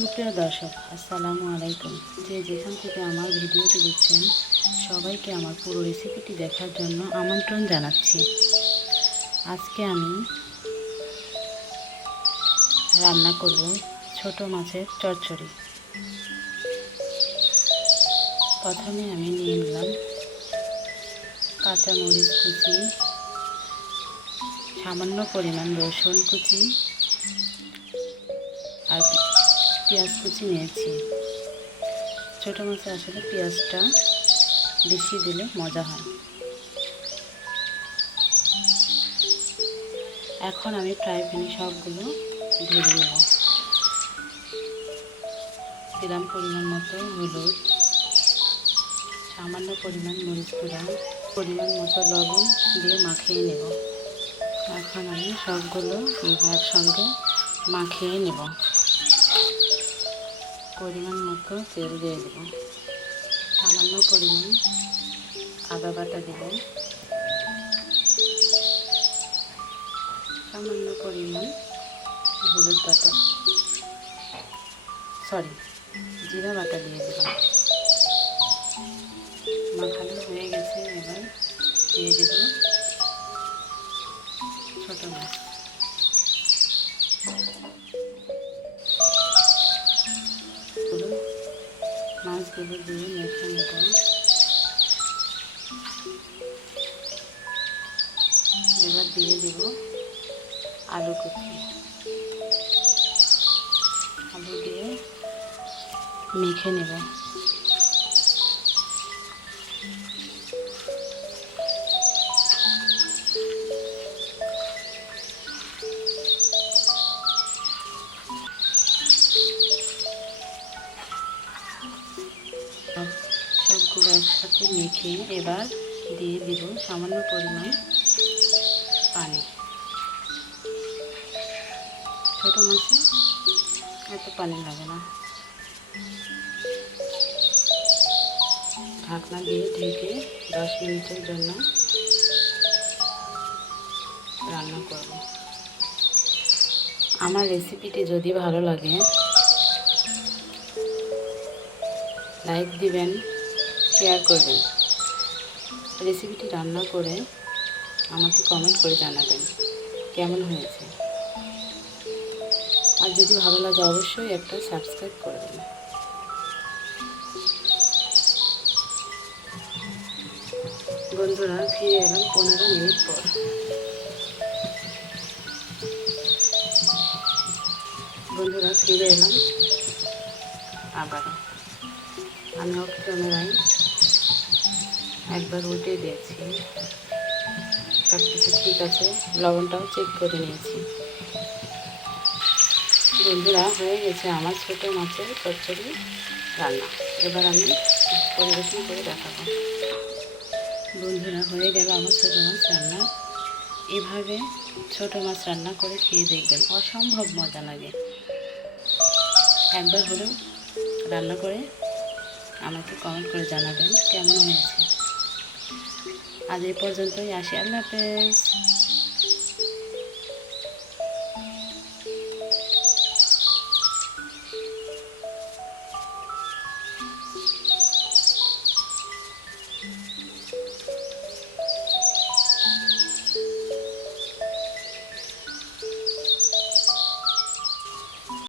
সুপ্রিয় দর্শক, আসসালামু আলাইকুম। যে যেখান থেকে আমার ভিডিওটি দেখছেন, সবাইকে আমার পুরো রেসিপিটি দেখার জন্য আমন্ত্রণ জানাচ্ছি। আজকে আমি রান্না করব ছোট মাছের চচ্চড়ি। প্রথমে আমি নিয়ে নিলাম কাঁচামরিচ কুচি, সামান্য পরিমাণ রসুন কুচি আর পেঁয়াজ কুচি নিয়েছি। ছোটো মাছে আসলে পেঁয়াজটা বেশি দিলে মজা হয়। এখন আমি ফ্রাই প্যানে সবগুলো ঢেলে নেব। দিলাম পরিমাণ মতো হলুদ, সামান্য পরিমাণ মরিচ গুঁড়া, পরিমাণ মতো লবণ দিয়ে মাখিয়ে নেব। এখন আমি সবগুলো একসঙ্গে মাখিয়ে নেব। পরিমাণ মতো তেল দিয়ে দেব সামান্য পরিমাণ আদা বাটা দেব সামান্য পরিমাণ হলুদ বাটা সরি জিরা বাটা দিয়ে দিলাম মাখানো হয়ে গেছে এবার দিয়ে দেব মাছগুলো দিয়ে মেখে নেব। এবার দিয়ে দেব আলু কুচি আলু দিয়ে মেখে নেব। একসাথে মেখে এবার দিয়ে দিব সামান্য পরিমাণ পানি। ছোট মাছে এত পানি লাগে না। ঢাকনা দিয়ে ঢেকে দশ মিনিটের জন্য রান্না করব। আমার রেসিপিটি যদি ভালো লাগে, লাইক দিবেন শেয়ার করবেন। রেসিপিটি রান্না করে আমাকে কমেন্ট করে জানাবেন, কেমন হয়েছে? আর যদি ভালো লাগে অবশ্যই একটা সাবস্ক্রাইব করবেন বন্ধুরা, ফিরে এলাম পনেরো মিনিট পর। বন্ধুরা, ফিরে এলাম আবার। আমি অফ ক্যামেরায় একবার উল্টে দিয়েছি। সব কিছু ঠিক আছে, লবণটাও চেক করে নিয়েছি। বন্ধুরা, হয়ে গেছে আমার ছোটো মাছের চচ্চড়ি রান্না। এবার আমি পরিবেশন করে দেখাবো। বন্ধুরা, হয়ে গেল আমার ছোটো মাছ রান্না। এভাবে ছোটো মাছ রান্না করে খেয়ে দেখবেন, অসম্ভব মজা লাগে। একবার হলেও রান্না করে আমাকে কমেন্ট করে জানাবেন কেমন হয়েছে। আজ এই পর্যন্তই আসি আল্লাহ হাফেজ।